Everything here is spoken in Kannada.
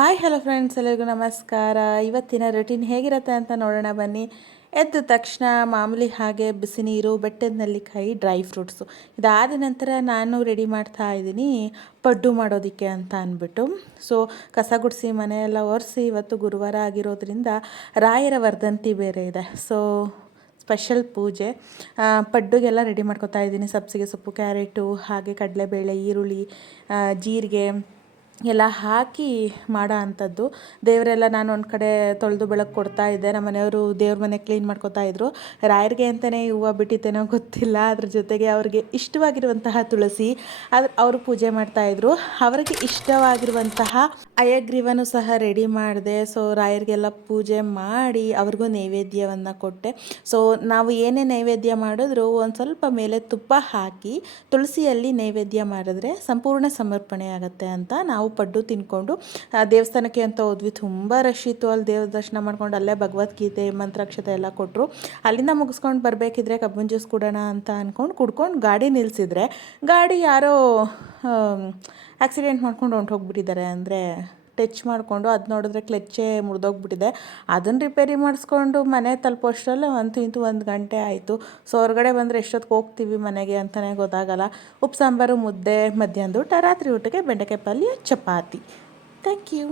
ಹಾಯ್ ಹಲೋ ಫ್ರೆಂಡ್ಸ್, ಎಲ್ಲರಿಗೂ ನಮಸ್ಕಾರ. ಇವತ್ತಿನ ರೂಟೀನ್ ಹೇಗಿರುತ್ತೆ ಅಂತ ನೋಡೋಣ ಬನ್ನಿ. ಎದ್ದ ತಕ್ಷಣ ಮಾಮೂಲಿ ಹಾಗೆ ಬಿಸಿ ನೀರು, ಬೆಟ್ಟದ ನೆಲ್ಲಿಕಾಯಿ, ಡ್ರೈ ಫ್ರೂಟ್ಸು. ಇದಾದ ನಂತರ ನಾನು ರೆಡಿ ಮಾಡ್ತಾ ಇದ್ದೀನಿ ಪಡ್ಡು ಮಾಡೋದಕ್ಕೆ ಅಂತ ಅಂದ್ಬಿಟ್ಟು. ಸೊ ಕಸ ಗುಡಿಸಿ ಮನೆಯೆಲ್ಲ ಒರೆಸಿ, ಇವತ್ತು ಗುರುವಾರ ಆಗಿರೋದ್ರಿಂದ ರಾಯರ ವರ್ಧಂತಿ ಬೇರೆ ಇದೆ. ಸೊ ಸ್ಪೆಷಲ್ ಪೂಜೆ. ಪಡ್ಡುಗೆಲ್ಲ ರೆಡಿ ಮಾಡ್ಕೊತಾ ಇದ್ದೀನಿ. ಸಬ್ಸಿಗೆ ಸೊಪ್ಪು, ಕ್ಯಾರೆಟು, ಹಾಗೆ ಕಡಲೆಬೇಳೆ, ಈರುಳ್ಳಿ, ಜೀರಿಗೆ ಎಲ್ಲ ಹಾಕಿ ಮಾಡೋ ಅಂಥದ್ದು. ದೇವರೆಲ್ಲ ನಾನು ಒಂದು ಕಡೆ ತೊಳೆದು ಬೆಳಕು ಕೊಡ್ತಾ ಇದ್ದೆ. ನಮ್ಮ ಮನೆಯವರು ದೇವ್ರ ಮನೆ ಕ್ಲೀನ್ ಮಾಡ್ಕೊತಾ ಇದ್ರು. ರಾಯರಿಗೆ ಅಂತಲೇ ಹೂವು ಬಿಟ್ಟಿತ್ತೇನೋ ಗೊತ್ತಿಲ್ಲ. ಅದ್ರ ಜೊತೆಗೆ ಅವ್ರಿಗೆ ಇಷ್ಟವಾಗಿರುವಂತಹ ತುಳಸಿ ಅವರು ಪೂಜೆ ಮಾಡ್ತಾಯಿದ್ರು. ಅವರಿಗೆ ಇಷ್ಟವಾಗಿರುವಂತಹ ಹಯಗ್ರೀವನು ಸಹ ರೆಡಿ ಮಾಡಿದೆ. ಸೊ ರಾಯರಿಗೆಲ್ಲ ಪೂಜೆ ಮಾಡಿ ಅವ್ರಿಗೂ ನೈವೇದ್ಯವನ್ನು ಕೊಟ್ಟೆ. ಸೊ ನಾವು ಏನೇ ನೈವೇದ್ಯ ಮಾಡಿದ್ರು ಒಂದು ಸ್ವಲ್ಪ ಮೇಲೆ ತುಪ್ಪ ಹಾಕಿ ತುಳಸಿಯಲ್ಲಿ ನೈವೇದ್ಯ ಮಾಡಿದ್ರೆ ಸಂಪೂರ್ಣ ಸಮರ್ಪಣೆ ಆಗುತ್ತೆ ಅಂತ ನಾವು ಪಡ್ಡು ತಿನ್ಕೊಂಡು ದೇವಸ್ಥಾನಕ್ಕೆ ಅಂತ ಹೋದ್ವಿ. ತುಂಬ ರಶ್ ಇತ್ತು. ಅಲ್ಲಿ ದೇವ್ರ ದರ್ಶನ ಮಾಡ್ಕೊಂಡು ಅಲ್ಲೇ ಭಗವದ್ಗೀತೆ, ಮಂತ್ರಾಕ್ಷತೆ ಎಲ್ಲ ಕೊಟ್ಟರು. ಅಲ್ಲಿಂದ ಮುಗಿಸ್ಕೊಂಡು ಬರಬೇಕಿದ್ರೆ ಕಬ್ಬಿನ ಜ್ಯೂಸ್ ಕುಡೋಣ ಅಂತ ಅಂದ್ಕೊಂಡು ಕುಡ್ಕೊಂಡು ಗಾಡಿ ನಿಲ್ಲಿಸಿದ್ರೆ ಗಾಡಿ ಯಾರೋ ಆಕ್ಸಿಡೆಂಟ್ ಮಾಡ್ಕೊಂಡು ಹೊಂಟೋಗ್ಬಿಟ್ಟಿದ್ದಾರೆ. ಅಂದರೆ ಟಚ್ ಮಾಡಿಕೊಂಡು ಅದು ನೋಡಿದ್ರೆ ಕ್ಲಚ್ಚೇ ಮುರಿದೋಗ್ಬಿಟ್ಟಿದೆ. ಅದನ್ನು ರಿಪೇರಿ ಮಾಡಿಸ್ಕೊಂಡು ಮನೆ ತಲುಪೋಷ್ಟರಲ್ಲೇ ಇಂತೂ 1 ಗಂಟೆ ಆಯಿತು. ಸೊ ಹೊರಗಡೆ ಬಂದರೆ ಎಷ್ಟೊತ್ತಿಗೆ ಹೋಗ್ತೀವಿ ಮನೆಗೆ ಅಂತಲೇ ಗೊತ್ತಾಗಲ್ಲ. ಉಪ್ಪು ಸಾಂಬಾರು, ಮುದ್ದೆ, ಮಧ್ಯಾಹ್ನದ ಊಟ, ರಾತ್ರಿ ಊಟಕ್ಕೆ ಬೆಂಡೆಕಾಯಿ ಪಲ್ಯ, ಚಪಾತಿ. Thank you.